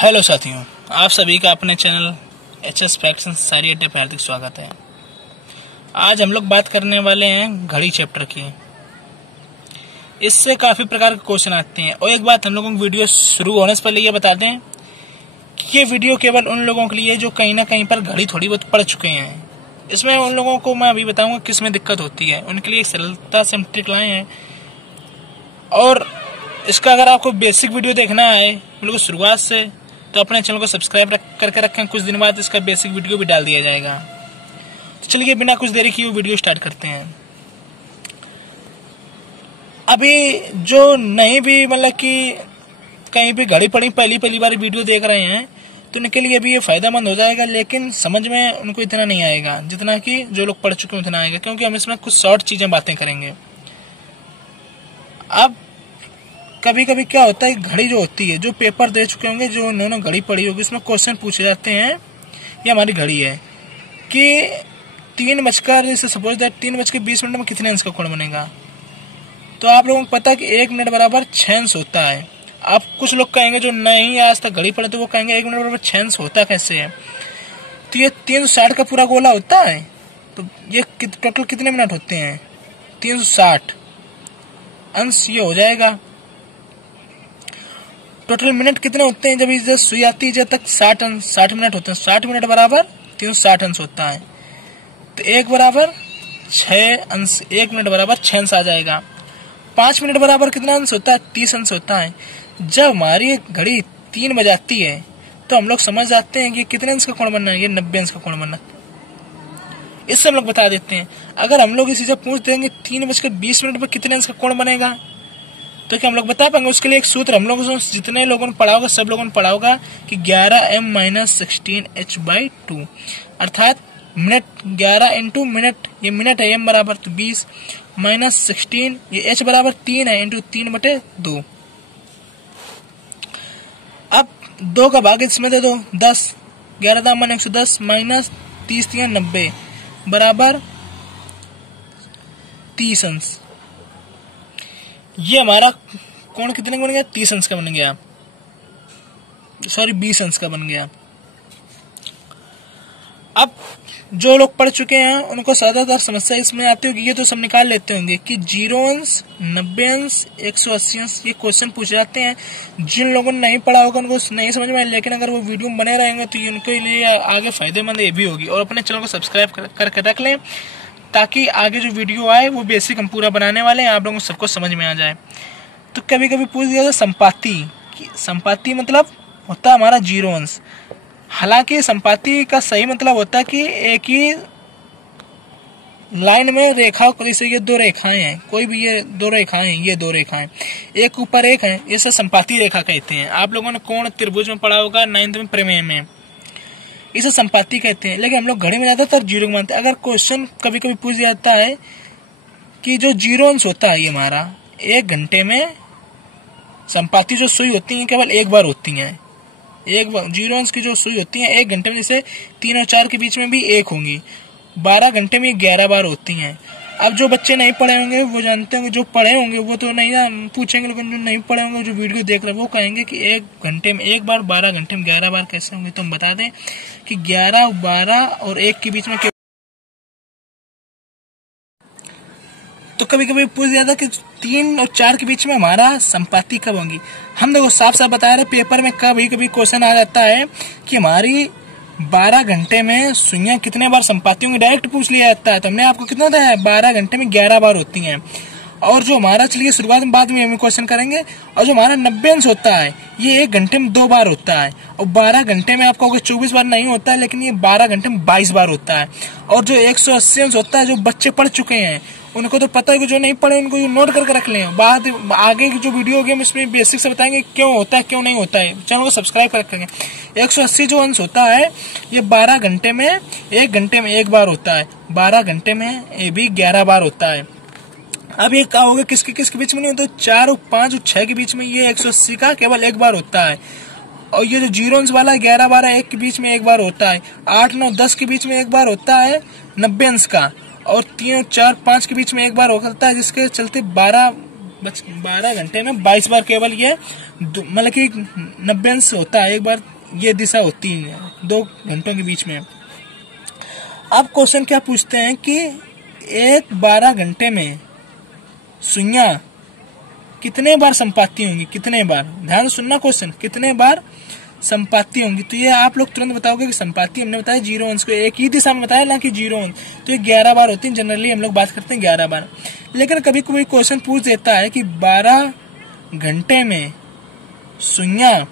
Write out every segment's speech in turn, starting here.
Hello साथियों, आप सभी का अपने चैनल एचएस फैक्ट्स एंड सारी अड्डे पर हार्दिक स्वागत है। आज हम लोग बात करने वाले हैं घड़ी चैप्टर की। इससे काफी प्रकार के क्वेश्चन आते हैं और एक बात हम लोगों को वीडियो शुरू होने से पहले ये बता दें कि ये वीडियो केवल उन लोगों के लिए जो कहीं ना कहीं पर घड़ी थोड़ी बहुत पढ़ चुके हैं। इसमें उन लोगों को मैं अभी बताऊंगा किस में दिक्कत होती है, उनके लिए सरलता से हम ट्रिक लाए हैं। और इसका अगर आपको बेसिक वीडियो देखना है बिल्कुल शुरुआत से, तो अपने चैनल को सब्सक्राइब करके रखें। कुछ दिन बाद इसका बेसिक वीडियो भी डाल दिया जाएगा। तो चलिए बिना कुछ देरी किए वीडियो स्टार्ट करते हैं। अभी जो नहीं भी मतलब कि कहीं भी घड़ी पड़ी पहली बार वीडियो देख रहे हैं तो उनके लिए भी ये फायदेमंद हो जाएगा, लेकिन समझ में उनको इतना नहीं आएगा जितना कि जो लोग पढ़ चुके हैं उतना आएगा, क्योंकि हम इसमें कुछ शॉर्ट चीजें बातें करेंगे। अब कभी कभी क्या होता है, घड़ी जो होती है, जो पेपर दे चुके होंगे, जो उन्होंने घड़ी पढ़ी होगी, उसमें क्वेश्चन पूछे जाते हैं। ये हमारी घड़ी है कि 3:20 में कितने अंश का कोण बनेगा। तो आप लोगों को पता है कि 1 मिनट बराबर 6 अंश होता है। आप कुछ लोग कहेंगे जो नहीं आज तक घड़ी पढ़े तो वो कहेंगे 1 मिनट बराबर 6 अंश होता कैसे है। तो ये 360 का पूरा गोला होता है। तो ये टोटल कितने मिनट होते हैं? 360 अंश ये हो जाएगा। टोटल मिनट कितने होते हैं? जब इधर सुई आती है जब तक 60 मिनट होते हैं। 60 मिनट बराबर 360 अंश होता है। तो 1 बराबर 6 अंश, 1 मिनट बराबर 6 अंश आ जाएगा। 5 मिनट बराबर कितना अंश होता है? 30 अंश होता है। जब हमारी घड़ी 3 बजाती है तो हम लोग समझ जाते हैं कि कितने अंश का कोण बनना है, ये 90 अंश का कोण बनना। इससे हम लोग बता देते हैं। अगर हम लोग इसी से पूछ देंगे 3:20 पर कितने अंश का कोण बनेगा, तो क्या हम लोग बता पाएंगे? उसके लिए एक सूत्र हम लोग जितने लोगों ने पढ़ा होगा सब लोगों ने पढ़ा होगा कि 11m-16h/2, अर्थात मिनट 11 इंटू मिनट, ये मिनट है, m बराबर तो 20 माइनस 16, ये h बराबर 3 है, इंटू 3/2। अब 2 का भाग इसमें दे दो 10, 11 दाम 110 माइनस 30×90 बराबर 30 अंश। ये हमारा कोण कितने का बन गया? 30 अंश का बन गया, सॉरी 20 अंश का बन गया। अब जो लोग पढ़ चुके हैं उनको ज्यादातर समस्या इसमें आती होगी, ये तो सब निकाल लेते होंगे कि 0 अंश, 90 अंश, 180 अंश, ये क्वेश्चन पूछे जाते हैं। जिन लोगों ने नहीं पढ़ा होगा उनको नहीं समझ में आए, लेकिन अगर वो वीडियो में बने रहेंगे तो उनके लिए आगे फायदेमंद ये भी होगी। और अपने चैनल को सब्सक्राइब करके रख लें ताकि आगे जो वीडियो आए वो बेसिक हम पूरा बनाने वाले हैं, आप लोगों को सबको समझ में आ जाए। तो कभी कभी पूछ दिया था संपाति, संपाति मतलब होता है हमारा 0 अंश। हालांकि संपाति का सही मतलब होता है कि एक ही लाइन में रेखा, जैसे ये 2 रेखाएं हैं, कोई भी ये 2 रेखाएं हैं, ये 2 रेखाएं एक ऊपर एक है, इसे संपाति रेखा कहते हैं। आप लोगों ने कोण त्रिभुज में पढ़ा होगा 9th में प्रमेय में, इसे संपाति कहते हैं। लेकिन हम लोग घड़ी में ज्यादातर 0 मानते हैं। अगर क्वेश्चन कभी कभी पूछ जाता है कि जो 0 अंश होता है ये हमारा 1 घंटे में, संपाति जो सुई होती है केवल एक बार होती है। 0 अंश की जो सुई होती है 1 घंटे में, जैसे 3 और 4 के बीच में भी 1 होंगी, 12 घंटे में 11 बार होती हैं। अब जो बच्चे नहीं पढ़े होंगे वो जानते होंगे, जो पढ़े होंगे वो तो नहीं पूछेंगे, लेकिन जो नहीं पढ़े होंगे जो वीडियो देख रहे हैं वो कहेंगे कि 1 घंटे में 1 बार, 12 घंटे में 11 बार कैसे होंगे। तो हम बता दें कि 11, 12 और 1 के बीच में तो कभी कभी पूछ जाता कि 3 और 4 के बीच में हमारा संपाति कब होंगी। हम देखो साफ साफ बता रहे, पेपर में कभी कभी क्वेश्चन आ जाता है कि हमारी 12 घंटे में सुइयां कितने बार संपाति होंगी, डायरेक्ट पूछ लिया जाता है। तो हमने आपको कितना बताया? 12 घंटे में 11 बार होती हैं। और जो हमारा, चलिए शुरुआत में बाद में हम क्वेश्चन करेंगे, और जो हमारा 90 अंश होता है ये 1 घंटे में 2 बार होता है। और 12 घंटे में आपको 24 बार नहीं होता है, लेकिन ये 12 घंटे में 22 बार होता है। और जो 180 अंश होता है, जो बच्चे पढ़ चुके हैं उनको तो पता है, कि जो नहीं पढ़े उनको नोट करके रख लें। बाद आगे की जो वीडियो होगी हम इसमें बेसिक से बताएंगे क्यों होता है क्यों नहीं होता है। चैनल को सब्सक्राइब कर रखेंगे। 180 जो अंश होता है ये 12 घंटे में 1 घंटे में 1 बार होता है, 12 घंटे में ये भी 11 बार होता है। अब ये क्या होगा, किसके किसके बीच में नहीं होता? 4 और 5 और 6 के बीच में ये 180 का केवल 1 बार होता है। और ये जो 0 अंश वाला 11, 12, 1 के बीच में 1 बार होता है। 8, 9, 10 के बीच में 1 बार होता है 90 अंश का। और 3 और 4, 5 के बीच में 1 बार होता है, जिसके चलते 12 12 घंटे में 22 बार केवल ये मतलब कि 90 अंश होता है, एक बार ये दिशा होती है 2 घंटों के बीच में। अब क्वेश्चन क्या पूछते हैं कि एक 12 घंटे में सुइयां कितने बार संपाती होंगी, कितने बार, ध्यान से सुनना क्वेश्चन, कितने बार संपाती होंगी। तो ये आप लोग तुरंत बताओगे कि संपाती हमने बताया 0 अंश को एक ही दिशा में बताया ना कि 0 अंश, तो ये 11 बार होती है। जनरली हम लोग बात करते हैं 11 बार, लेकिन कभी कोई क्वेश्चन पूछ देता है कि 12 घंटे में सुइयां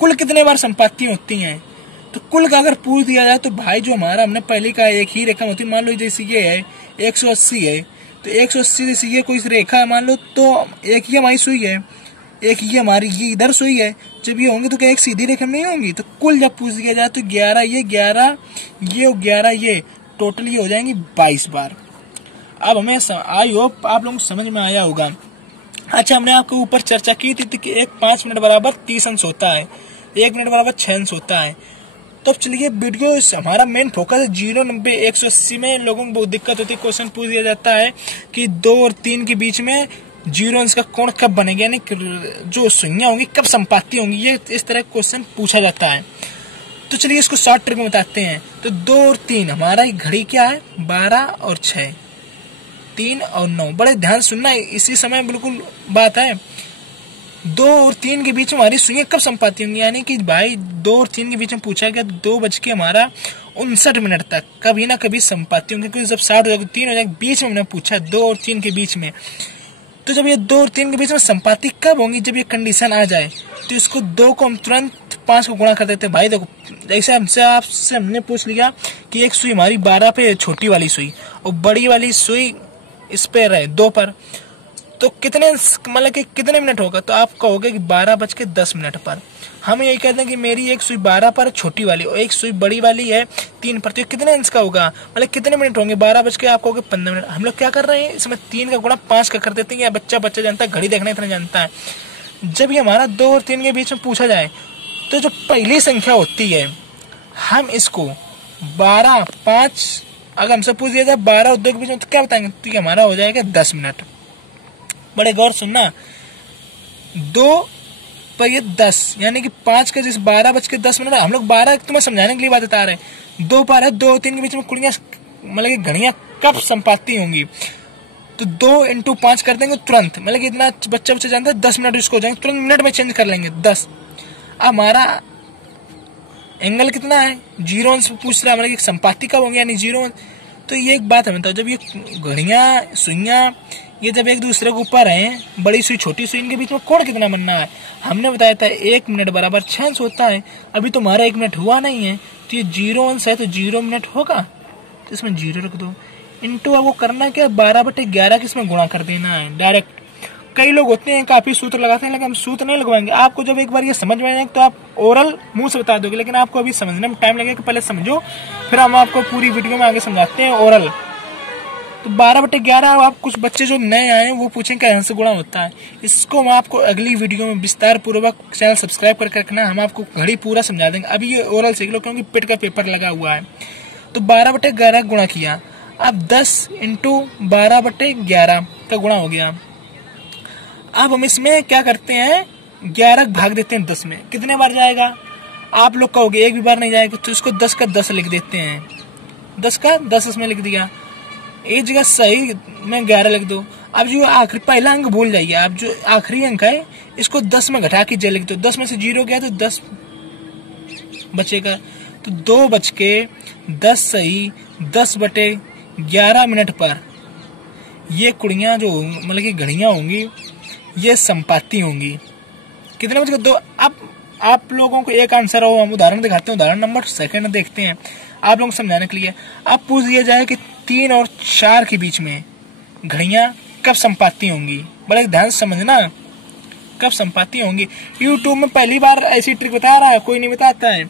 कुल कितने बार संपाती होती हैं। तो कुल का अगर पूछ दिया जाए तो भाई जो हमारा हमने पहले कहा एक ही रेखा होती है, मान लो जैसे ये है 180 है, तो 180 जैसे ये कोई रेखा है मान लो, तो एक ही हमारी सुई है, एक ही हमारी ये इधर सुई है। जब ये होंगे तो क्या एक सीधी रेखा में नहीं होंगी। तो कुल जब पूछ दिया जाए तो 11 ये 11 ये और 11 ये, टोटल ये हो जाएंगी 22 बार। अब हमें आई होप आप लोगों को समझ में आया होगा। अच्छा, हमने आपको ऊपर चर्चा की थी कि एक 5 मिनट बराबर 30 अंश होता है, 1 मिनट बराबर 6 अंश होता है। तो चलिए वीडियो हमारा मेन फोकस है 0, 90, 180 में लोगों को बहुत दिक्कत होती है। क्वेश्चन पूछ दिया जाता है कि 2 और 3 के बीच में 0 अंश का कोण कब बनेगा, यानी जो सुइयां होंगी कब संपाती होंगी, ये इस तरह क्वेश्चन पूछा जाता है। तो चलिए इसको शॉर्ट ट्रिक में बताते हैं। तो 2 और 3 हमारा घड़ी क्या है 12 और 6, 3 और 9, बड़े ध्यान सुनना इसी समय बिल्कुल बात है। 2 और 3 के बीच में हमारी सुइयां कब संपाती होंगी, यानी कि भाई 2 और 3 के बीच में पूछा गया 2 बज के हमारा 59 तक कभी ना कभी संपाती होंगी, क्योंकि जब 60 हो जाएगा 3 हो जाएगा, बीच में हमने पूछा 2 और 3 के बीच में। तो जब ये 2 और 3 के बीच में संपाती कब होंगी, जब ये कंडीशन आ जाए तो इसको 2 को हम तुरंत 5 को गुणा कर देते हैं। भाई देखो जैसे आपसे हमने पूछ लिया कि एक सुई हमारी 12 पे छोटी वाली सुई और बड़ी वाली सुई इस पे रहे 2 पर, तो कितने मतलब कि कितने मिनट होगा, तो आप कहोगे कि 12:10 पर। हम यही कहते हैं कि मेरी एक सुई 12 पर छोटी वाली और एक सुई बड़ी वाली है 3 पर, तो कितने अंश का होगा, मतलब कितने मिनट होंगे 12 बज के आप कहोगे 15 मिनट। हम लोग क्या कर रहे हैं इसमें 3 का गुणा 5 का कर देते हैं। या बच्चा जानता है, घड़ी देखना इतना जानता है। जब ये हमारा 2 और 3 के बीच में पूछा जाए तो जो पहली संख्या होती है हम इसको 12, 5 अगर हमसे पूछ दिया जाए 12 और 2 के बीच में तो क्या बताएंगे, तो ये हमारा हो जाएगा 10 मिनट। बड़े गौर सुनना, 2 पर ये 10 यानी कि 5 का जैसे 12:10 हम लोग 12 तुम्हें समझाने के लिए बात बता रहे हैं। 2 पर है 2 और 3 के बीच में कुड़ियां मतलब कि घड़ियां कब संपाती होंगी, तो 2 × 5 कर देंगे तुरंत, मतलब कि इतना बच्चा जानता है 10 मिनट इसको हो जाएंगे, तुरंत मिनट में चेंज कर लेंगे 10। अब हमारा एंगल कितना है 0 अंश पूछ रहा है, मतलब कि संपाती कब होंगे यानी 0 अंश। तो ये एक बात हमें बताओ, जब ये घड़ियां सुइयां ये जब एक दूसरे के ऊपर हैं, बड़ी सुई छोटी सुई, इनके बीच में कोण कितना बनना है, हमने बताया था 1 मिनट बराबर 6 अंश होता है। अभी तो हमारा 1 मिनट हुआ नहीं है, तो ये 0 अंश है तो 0 मिनट होगा, तो इसमें 0 रख दो, इंटू अब वो करना क्या 12/11 किसमें गुणा कर देना है डायरेक्ट। कई लोग होते हैं काफी सूत्र लगाते हैं, लेकिन हम सूत्र नहीं लगवाएंगे। आपको जब एक बार ये समझ में आएगा तो आप ओरल मुंह से बता दोगे, लेकिन आपको अभी समझने में टाइम लगेगा। पहले समझो, फिर हम आपको पूरी वीडियो में आगे समझाते हैं ओरल। तो 12/11 आप कुछ बच्चे जो नए आए हैं वो पूछेंगे कैसे से गुणा होता है, इसको हम आपको अगली वीडियो में विस्तार पूर्वक चैनल सब्सक्राइब करके रखना, हम आपको घड़ी पूरा समझा देंगे। अभी ये ओरल सीख लो क्योंकि पिट का पेपर लगा हुआ है। तो 12/11 गुणा किया, अब 10 × 12/11 का गुणा हो गया। अब हम इसमें क्या करते हैं 11 भाग देते हैं 10 में, कितने बार जाएगा आप लोग कहोगे एक भी बार नहीं जाएगा, तो इसको 10 का 10 लिख देते हैं, 10 का 10 इसमें लिख दिया, एक जगह सही में 11 लिख दो। अब जो आखिरी पहला अंक भूल जाइए, आप जो आखिरी अंक है इसको 10 में घटा के जे लिख दो, 10 में से 0 गया तो 10 बचेगा, तो 2:10 सही 10/11 मिनट पर ये कुड़ियां जो मतलब कि घड़ियां होंगी ये संपाती होंगी। कितने बजे 2। अब आप लोगों को एक आंसर हो, हम उदाहरण दिखाते हैं, उदाहरण नंबर 2 देखते हैं आप लोगों को समझाने के लिए। अब पूछ दिया जाए कि 3 और 4 के बीच में घड़ियां कब संपाती होंगी, बड़े ध्यान से समझना कब संपाती होंगी। यूट्यूब में पहली बार ऐसी ट्रिक बता रहा है, कोई नहीं बताता है।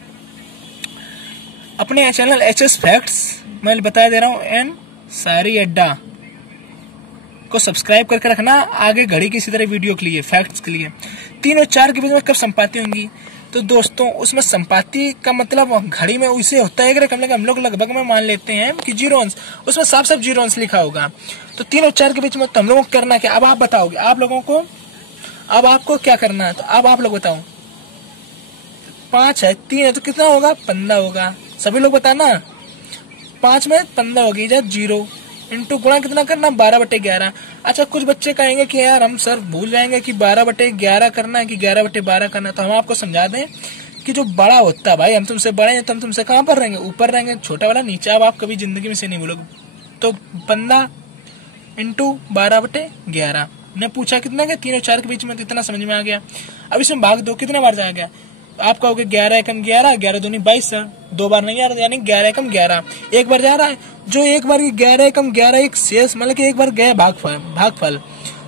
अपने चैनल HS फैक्ट्स मैं बता दे रहा हूँ, एंड सारी अड्डा को सब्सक्राइब करके रखना आगे घड़ी की इसी तरह वीडियो के लिए, फैक्ट्स के लिए। 3 और 4 के बीच में कब संपाती होंगी, तो दोस्तों उसमें संपाति का मतलब घड़ी में उसे होता है कि हम लोग लगभग में मान लेते हैं कि 0 अंश, उसमें साफ साफ 0 अंश लिखा होगा। तो 3 और 4 के बीच में तो हम लोगों को करना क्या, अब आप बताओगे, आप लोगों को अब आपको क्या करना है, तो अब आप लोग बताओ। 5 है, 3 है, तो कितना होगा, 15 होगा। सभी लोग बताना, 5 में 15 होगी या 0 इंटू गुणा कितना करना, 12/11। अच्छा, कुछ बच्चे कहेंगे कि यार हम सर भूल जाएंगे कि 12/11 करना है कि 11/12 करना है। तो हम आपको समझा दें कि जो बड़ा होता है भाई, हम तुमसे बड़े हैं तो हम तुमसे कहाँ पर रहेंगे, ऊपर रहेंगे, छोटा वाला नीचे। अब आप कभी जिंदगी में से नहीं बोलोगे। तो 15 इंटू 12/11 ने पूछा कितना का, 3 और 4 के बीच में, तो इतना समझ में आ गया। अब इसमें भाग दो कितना बार जाएगा, आप कहोगे 11 एकम 11, 11 दूनी 22 सर, 2 बार नहीं आ रहा, यानी 11 एकम 11 एक बार जा रहा है। जो एक बार 11 एकम 11 एक शेष, मतलब कि एक बार गया भागफल,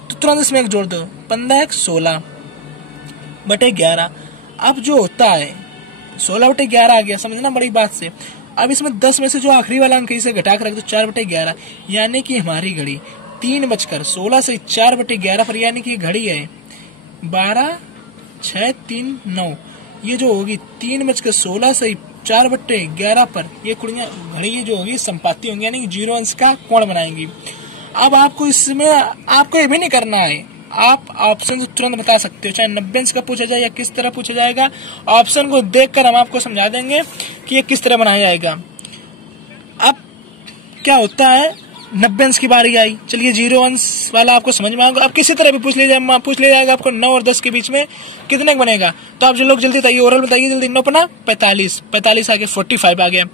तो तुरंत इसमें एक जोड़ दो, 15 एक 16/11। अब जो होता है 16/11 आ गया, समझना बड़ी बात से। अब इसमें 10 में से जो आखिरी वाला अंक इसे घटा कर रख दो, 4/11, यानी कि हमारी घड़ी 3:16 से 4/11 पर, यानी कि घड़ी है 12, 6, 3, 9, ये जो होगी 3:16 से 4/11 पर, ये कुड़ियां घड़ी जो होगी संपाति होंगी, यानी कि 0 अंश का कोण बनाएंगी। अब आपको इसमें आपको ये भी नहीं करना है, आप ऑप्शन को तुरंत बता सकते हो, चाहे 90 अंश का पूछा जाए या किस तरह पूछा जाएगा। ऑप्शन को देखकर हम आपको समझा देंगे कि ये किस तरह बनाया जाएगा। अब क्या होता है, 90 अंश की बारी आई, चलिए 0 अंश वाला आपको समझ में आएगा। अब किसी तरह भी पूछ लिया जाएगा आपको 9 और 10 के बीच में कितने बनेगा। तो आप जो लोग जल्दी बताइए, ओरल बताइए जल्दी। 9 पना 45 आ गया, 45 आ गया।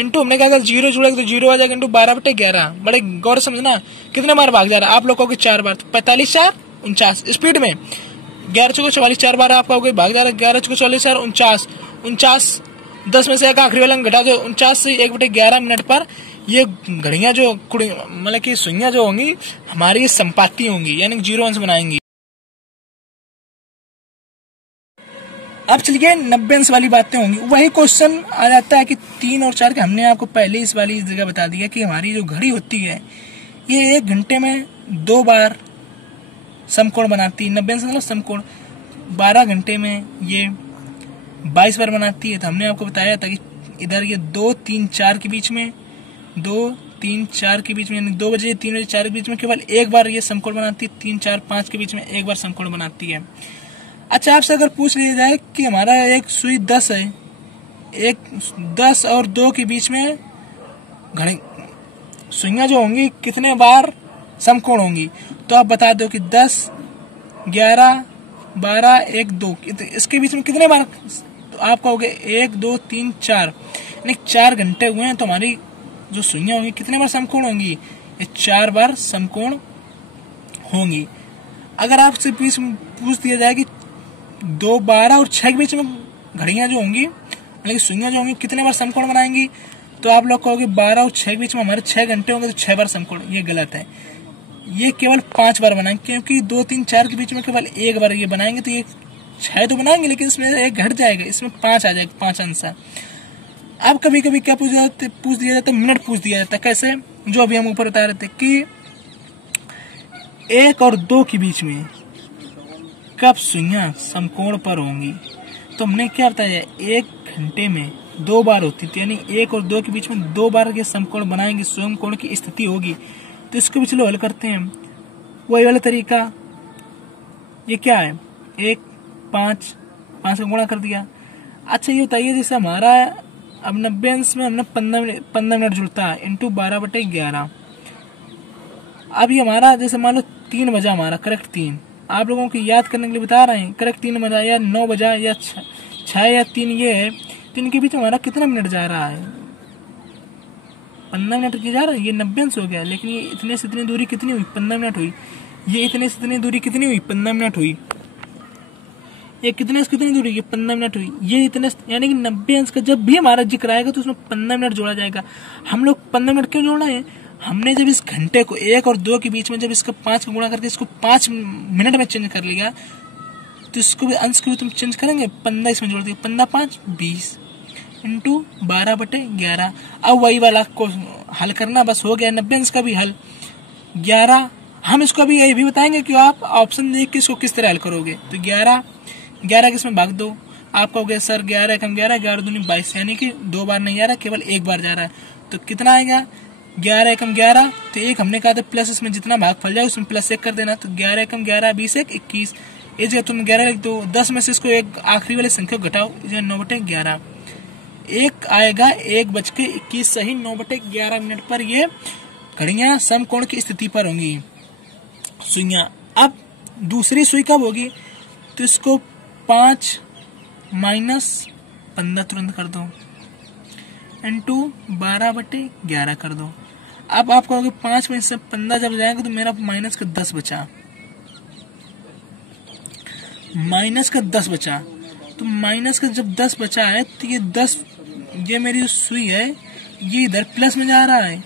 इंटू हमने कहा 0 जुड़ेगा तो 0 आ जाएगा, इंटू 12/11। बड़े गौर समझना, कितने बार भाग जा रहा है, आप लोग कहोगे 4 बार, तो 45 4 49 स्पीड में, 11 चौको 44 4 बार आप कहोगे भाग जा रहा है, 11 चौको 44 4 49, 10 में से एक आखिरी वाला घटा दो, 49 से 1/11 मिनट पर ये घड़ियां जो मतलब कि सुइयां जो होंगी हमारी संपाति होंगी, यानी 0 अंश बनाएंगी। अब चलिए 90 अंश वाली बातें होंगी। वही क्वेश्चन आ जाता है कि 3 और 4 के, हमने आपको पहले इस वाली जगह बता दिया कि हमारी जो घड़ी होती है ये 1 घंटे में 2 बार समकोण बनाती है। 90 अंश मतलब समकोण। 12 घंटे में ये 22 बार बनाती है। तो हमने आपको बताया था कि इधर ये 2, 3, 4 के बीच में, 2, 3, 4 के बीच में, यानी 2 बजे 3 बजे 4 के बीच में केवल एक बार ये समकोण बनाती है। 3, 4, 5 के बीच में एक बार समकोण बनाती है। अच्छा, आपसे अगर पूछ लिया जाए कि हमारा एक सुई 10 है, एक 10 और 2 के बीच में घड़ी सुइयां जो होंगी कितने बार समकोण होंगी, तो आप बता दो कि 10, 11, 12, 1, 2, इसके बीच में कितने बार। तो आप कहोगे 1, 2, 3, 4, यानी 4 घंटे हुए हैं, तो हमारी जो सुइयां होंगी कितने बार समकोण होंगी, ये 4 बार समकोण होंगी। अगर आपसे पूछ दिया जाए कि 2, 12 और 6 के बीच में घड़ियां जो होंगी, मतलब सुइयां जो होंगी कितने बार समकोण बनाएंगी, तो आप लोग कहोगे 12 और 6 के बीच में हमारे 6 घंटे होंगे, तो 6 बार समकोण। ये गलत है, ये केवल 5 बार बनाएंगे, क्योंकि 2, 3, 4 के बीच में केवल एक बार ये बनाएंगे, तो ये 6 तो बनाएंगे, लेकिन इसमें एक घट जाएगा, इसमें 5 आ जाएगा, 5 अंश। अब कभी कभी क्या पूछ दिया जाता है, मिनट पूछ दिया जाता है। कैसे, जो अभी हम ऊपर बता रहे थे कि 1 और 2 के बीच में कब सुइयां समकोण पर होंगी, तो हमने क्या बताया, 1 घंटे में 2 बार होती थी, यानी 1 और 2 के बीच में 2 बार के समकोण बनाएंगे, समकोण की स्थिति होगी। तो इसको भी चलो हल करते हैं, वही वाला तरीका। ये क्या है, 1, 5 का गुणा कर दिया। अच्छा, ये बताइए जैसे हमारा अब 90 अंश में हमने 15 मिनट जुड़ता है, इंटू 12/11। अब ये हमारा जैसे मान लो 3 बजा, हमारा करेक्ट 3, आप लोगों को याद करने के लिए बता रहे हैं, करेक्ट 3 बजा या 9 बजा या 6 या 3, ये है 3 के बीच में हमारा कितना मिनट जा रहा है, 15 मिनट की जा रहा है। ये 90 अंश हो गया, लेकिन ये इतने से इतनी दूरी कितनी हुई, 15 मिनट हुई। ये इतने से इतनी दूरी कितनी हुई, 15 मिनट हुई। ये कितने से कितनी दूरी, ये 15 मिनट हुई। ये इतने, यानी कि 90 अंश का जब भी हमारा जिक्र आएगा तो उसमें 15 मिनट जोड़ा जाएगा। हम लोग 15 मिनट क्यों जोड़ा है, हमने जब इस घंटे को 1 और 2 के बीच में जब इसका 5 का गुणा करके इसको 5 मिनट में चेंज कर लिया, तो इसको भी अंश को भी तुम चेंज करेंगे, 15 इसमें जोड़ दिया, 15, 5, 20 इंटू 12/11। अब वही वाला को हल करना, बस हो गया 90 अंश का भी हल। 11, हम इसको अभी ये भी बताएंगे कि आप ऑप्शन देख के इसको किस तरह हल करोगे। तो 11 किसमें भाग दो, आपका हो गया सर 11 एकम 11, 11 दूनी 22, यानी कि 2 बार नहीं जा रहा, केवल 1 बार जा रहा है। तो कितना आएगा 11 एकम 11, तो एक हमने कहा था प्लस, इसमें जितना भागफल जाए उसमें प्लस 1 कर देना। तो 11 एकम 11, 20 एक 21, इस जगह तुम 11 लिख दो। 10 में से इसको एक आखिरी वाली संख्या घटाओ, 9/11। एक आएगा 1:21 सही 9/11 मिनट पर ये घड़ियां समकोण की स्थिति पर होंगी, सुइयां। अब दूसरी सुई कब होगी, तो इसको 5 - 15 तुरंत कर दो, इंटू 12/11 कर दो। अब आप कहोगे 5 में से 15 जब जाएगा तो मेरा माइनस का 10 बचा, माइनस का 10 बचा। तो माइनस का जब 10 बचा है तो ये 10, ये मेरी जो सुई है ये इधर प्लस में जा रहा है,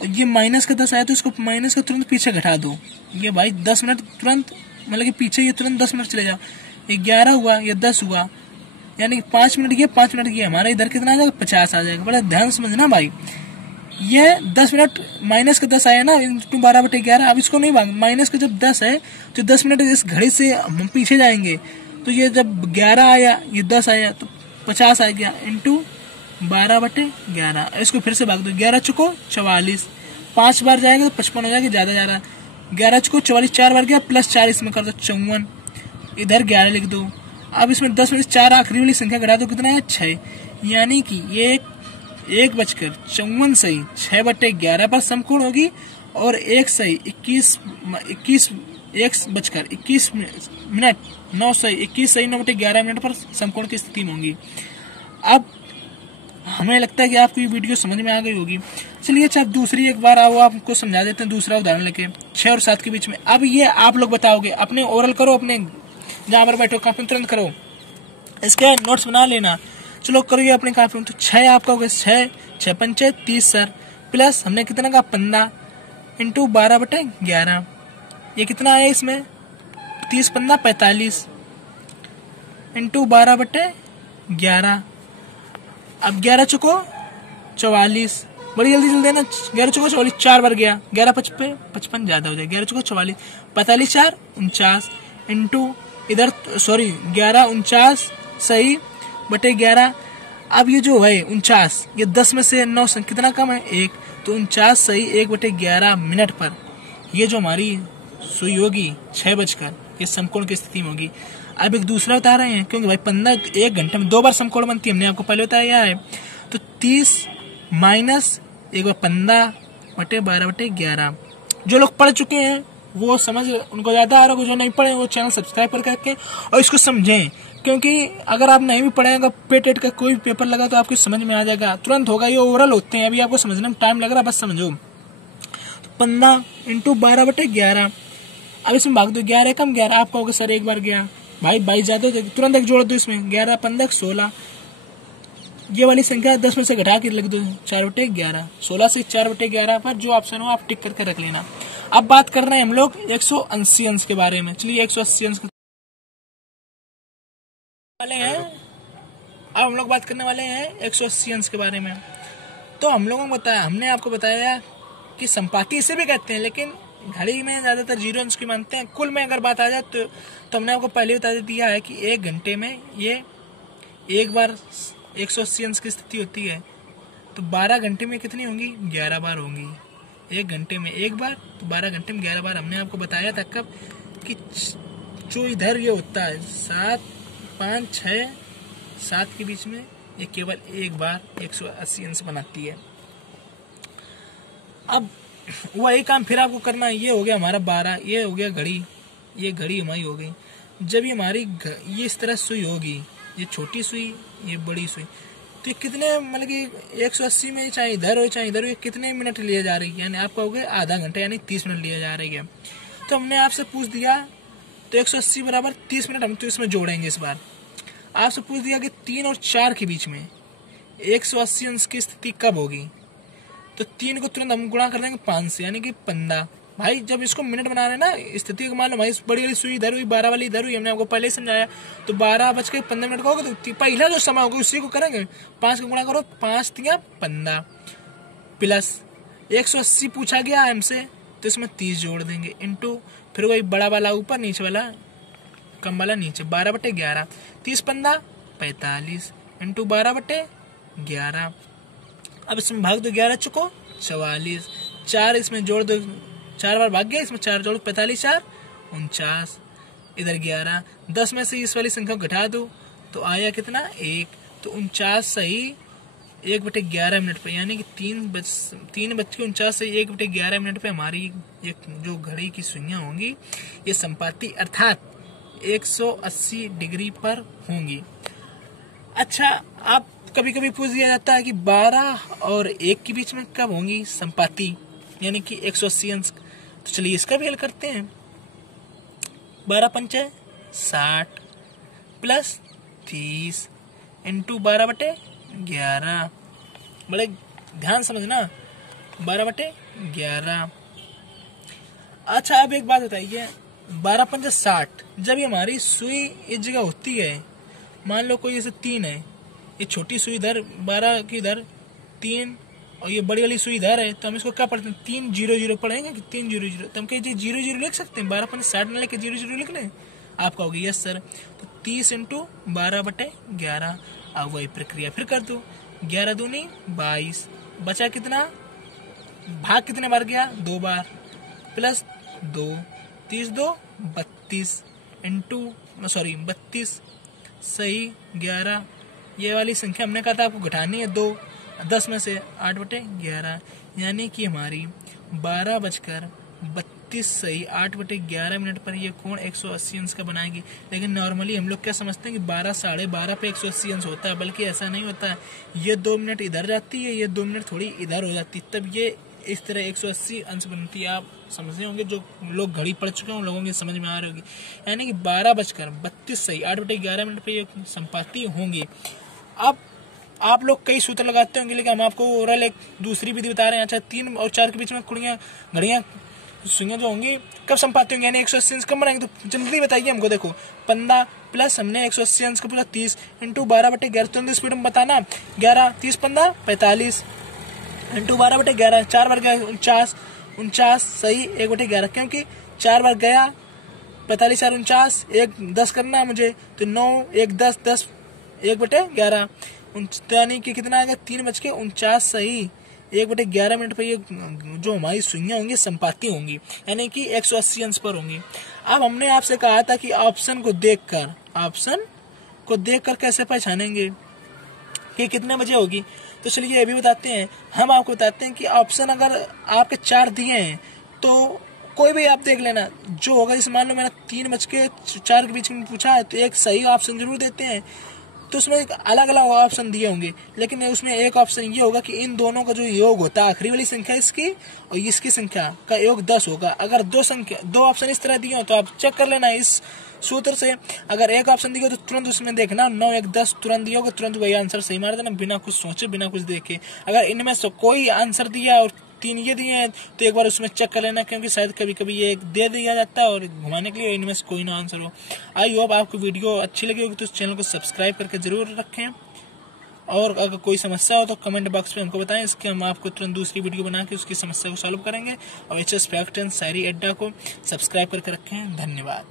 और ये माइनस का 10 आया तो इसको माइनस का तुरंत पीछे घटा दो। ये भाई 10 मिनट तुरंत, मतलब कि पीछे ये तुरंत 10 मिनट चले जाओ। ये 11 हुआ, ये 10 हुआ, यानी 5 मिनट ये 5 मिनट ये हमारा इधर कितना आ जाएगा 50 आ जाएगा। बड़ा ध्यान समझना भाई, ये 10 मिनट माइनस का 10 आया ना, 12/11। अब इसको नहीं भाग, माइनस का जब 10 है तो 10 मिनट इस घड़ी से हम पीछे जाएंगे, तो ये जब 11 आया, ये 10 आया तो 50 आ गया, इंटू 12/11। इसको फिर से भाग दो, 11 चुको 44, 5 बार जाएगा तो 55 हो जाएगा, ज्यादा जा रहा है। 11 चुको 44, 4 बार गया, प्लस 4 इसमें कर दो 54, इधर 11 लिख दो। अब इसमें 10 में से 4 आखिरी वाली संख्या घटा दो, कितना है 6, यानी कि ये 1:54 सही 6/11 पर समकोण होगी, और 1 सही 21 मिनट 9 सही 21 सही 9/11 मिनट पर समकोण की स्थिति में होंगी। अब हमें लगता है कि आपको ये वीडियो समझ में आ गई होगी। चलिए अच्छा दूसरी एक बार आओ आपको समझा देते हैं, दूसरा उदाहरण लेके 6 और 7 के बीच में। अब ये आप लोग बताओगे, अपने ओरल करो, अपने जहां पर बैठो काफी तुरंत करो, इसके नोट्स बना लेना। चलो करिए अपने काफी। तो 6 आपका होगा 6 पंचे 30 सर, प्लस हमने कितना का 15, इंटू 12/11। ये कितना आया इसमें 30 15 45, इंटू 12/11। अब 11 चुको 44, बड़ी जल्दी जल्दी देना, 11 चुको 44, 4 बार गया, 11 55 ज्यादा हो जाएगा, 11 चुको 44, 45 4 49, इंटू इधर 11 49 सही बटे 11। अब ये जो है 49, ये 10 में से 9 कितना कम है 1, तो 49 सही 1/11 मिनट पर ये जो हमारी सुई होगी 6 बजकर, ये समकोण की स्थिति में होगी। अब एक दूसरा बता रहे हैं, क्योंकि भाई 15 1 घंटे में 2 बार समकोण बनती है, हमने आपको पहले बताया है। तो 30 माइनस 15/12/11। जो लोग पढ़ चुके हैं वो समझ, उनको ज्यादा आ रहा है, जो नहीं पढ़े वो चैनल सब्सक्राइब करके और इसको समझें, क्योंकि अगर आप नहीं भी पढ़ेगा पेटेट का कोई भी पेपर लगा तो आपको समझ में आ जाएगा, तुरंत होगा। ये ओवरऑल होते हैं, अभी आपको समझने में टाइम लग रहा है, बस समझो। तो 15 इंटू 12/11। अब इसमें भाग दो, 11 कम 11, आपका होगा सर 1 बार गया भाई 22 ज्यादा, तुरंत एक जोड़ दो इसमें, 11 15 16। ये वाली संख्या 10 में से घटा के लिख दो 4/11, 16 से 4/11 पर जो ऑप्शन हो आप टिक करके रख लेना। अब बात कर रहे हैं हम लोग 180 अंश के बारे में। चलिए 180 अंश वाले हैं, अब हम लोग बात करने वाले हैं 180 अंश के बारे में। तो हम लोगों को बताया, हमने आपको बताया कि संपाती इसे भी कहते हैं, लेकिन घड़ी में ज्यादातर 0 अंश की मानते हैं। कुल में अगर बात आ जाए तो हमने आपको पहले बता दिया है कि 1 घंटे में ये एक बार 180 अंश की स्थिति होती है, तो 12 घंटे में कितनी होंगी 11 बार होंगी। 1 घंटे में 1 बार, तो 12 घंटे में 11 बार। हमने आपको बताया था कब कि जो इधर ये होता है 7 5 6 7 के बीच में ये केवल 1 बार 180 अंश बनाती है। अब वही काम फिर आपको करना है। ये हो गया हमारा 12, ये हो गया घड़ी, ये घड़ी हमारी हो गई। जब ये हमारी ये इस तरह सुई होगी, ये छोटी सुई ये बड़ी सुई, तो ये कितने मतलब कि 180 में चाहे इधर हो चाहे इधर हो, ये कितने मिनट लिए जा रही है, यानी आपका हो गया आधा घंटा यानी 30 मिनट लिए जा रही है। तो हमने आपसे पूछ दिया, तो 180 बराबर 30 मिनट हम तो इसमें जोड़ेंगे। इस बार आपसे पूछ दिया कि 3 और 4 के बीच में 180 अंश की स्थिति कब होगी, तो 3 को तुरंत हम गुणा कर देंगे 5 से, यानी कि 15। भाई जब इसको मिनट बना रहे हैं ना, स्थिति को मालूम भाई बड़ी वाली सुई इधर हुई 12 वाली इधर हुई, हमने आपको पहले ही समझाया। तो 12:15 मिनट का होगा, तो पहला जो समय होगा उसी को करेंगे, 5 का गुणा करो 5 3 15 प्लस 180 पूछा गया हमसे, तो इसमें 30 जोड़ देंगे, इंटू फिर वही बड़ा वाला ऊपर नीचे वाला कम वाला नीचे 12/11, 30 15 45 इंटू 12/11। अब इसमें भाग दो 11 चुको 44, 4 इसमें जोड़ दो, 4 बार भाग गया, इसमें 4 जोड़ 45 4 49, इधर 11, 10 में से इस वाली संख्या को घटा दो तो आया कितना 1, तो 49 सही 1/11 मिनट पे, यानी कि 3:49 से 1/11 मिनट पे हमारी ये जो घड़ी की सुइयां होंगी ये संपाती अर्थात 180 डिग्री पर होंगी। अच्छा, आप कभी कभी पूछ दिया जाता है कि 12 और 1 के बीच में कब होंगी संपाती, यानी कि 180 अंश। तो चलिए इसका भी हल करते हैं। 12 पंचे 60 प्लस 30 इंटू 12/11, बड़े ध्यान समझना 12/11। अच्छा, अब एक बात बताइए, 12 पंचे 60, जब ये हमारी सुई इस जगह होती है, मान लो कोई जैसे 3 है, ये छोटी सुई इधर 12 की इधर 3 और ये बड़ी वाली सुई इधर है, तो हम इसको क्या पढ़ते हैं 3 0 0 पढ़ेंगे कि 3 0 0, तो हम कहीं 0 0 लिख सकते हैं, 12 पंचे 60 न लेके 0 0 लिख लें। आपका होगा यस सर, तो 30 इंटू 12/11। अब वही प्रक्रिया फिर कर दो, 11 दूनी 22, बचा कितना, भाग कितने बार गया 2 बार, प्लस 2, 30 2 32 इंटू 32 सही 11। ये वाली संख्या हमने कहा था आपको घटानी है 2, 10 में से 8/11, यानी कि हमारी 12:32 सही 8/11 मिनट पर ये कोण 180 अंश का बनाएगी। लेकिन नॉर्मली हम लोग क्या समझते हैं कि 12 साढ़े 12 पे 180 अंश होता है, बल्कि ऐसा नहीं होता है। ये 2 मिनट इधर जाती है, ये 2 मिनट थोड़ी इधर हो जाती है, तब ये इस तरह 180 अंश बनती है। आप समझ रहे होंगे, जो लोग घड़ी पढ़ चुके हैं उन लोगों की समझ में आ रही होगी। यानी कि 12:32 सही 8/11 मिनट पे ये संपाती होंगी। अब आप लोग कई सूत्र लगाते होंगे, लेकिन हम आपको ओरल एक दूसरी विधि बता रहे हैं। अच्छा, 3 और 4 के बीच में घड़ियां सुइयां जो होंगी कब संपाती होंगी, यानी 180 अंश कब बनाएंगे, तो जल्दी बताइए हमको। देखो 15 प्लस हमने 180 अंश का पूरा 30 इंटू 12/11, तो स्पीड में बताना 11 30 15 45 इंटू 12/11, 4 बार गया 49 सही 1/11, क्योंकि 4 बार गया 45 4 49, 1 10 करना है मुझे, तो 9 1 10 10 1/11, यानी कि कितना आएगा 3:49 सही 1/11 मिनट पर ये जो हमारी सुइयां होंगी संपाती होंगी, यानी कि 180 अंश पर होंगी। अब हमने आपसे कहा था कि ऑप्शन को देखकर कैसे पहचानेंगे कि कितने बजे होगी, तो चलिए ये भी बताते हैं। हम आपको बताते हैं कि ऑप्शन अगर आपके 4 दिए हैं तो कोई भी आप देख लेना जो होगा। जैसे मान लो मैंने 3:04 के बीच में पूछा है, तो एक सही ऑप्शन जरूर देते हैं। तो उसमें अलग अलग ऑप्शन दिए होंगे, लेकिन उसमें एक ऑप्शन ये होगा कि इन दोनों का जो योग होता है, आखिरी वाली संख्या इसकी और इसकी संख्या का योग 10 होगा। अगर दो ऑप्शन इस तरह दिए हो तो आप चेक कर लेना इस सूत्र से। अगर एक ऑप्शन दिया तो तुरंत उसमें देखना 9 1 10 तुरंत दिया होगा, तुरंत वही आंसर सही मार देना, बिना कुछ सोचे बिना कुछ देखे। अगर इनमें से कोई आंसर दिया और 3 ये दिए हैं तो एक बार उसमें चेक कर लेना, क्योंकि शायद कभी कभी ये दे दिया जाता है और घुमाने के लिए इनमें से कोई ना आंसर हो। आई होप आपको वीडियो अच्छी लगी होगी, तो इस चैनल को सब्सक्राइब करके जरूर रखें, और अगर कोई समस्या हो तो कमेंट बॉक्स में हमको बताएं, इसके हम आपको तुरंत दूसरी वीडियो बना के उसकी समस्या को सॉल्व करेंगे। और HS फैक्ट एंड शायरी अड्डा को सब्सक्राइब करके रखें। धन्यवाद।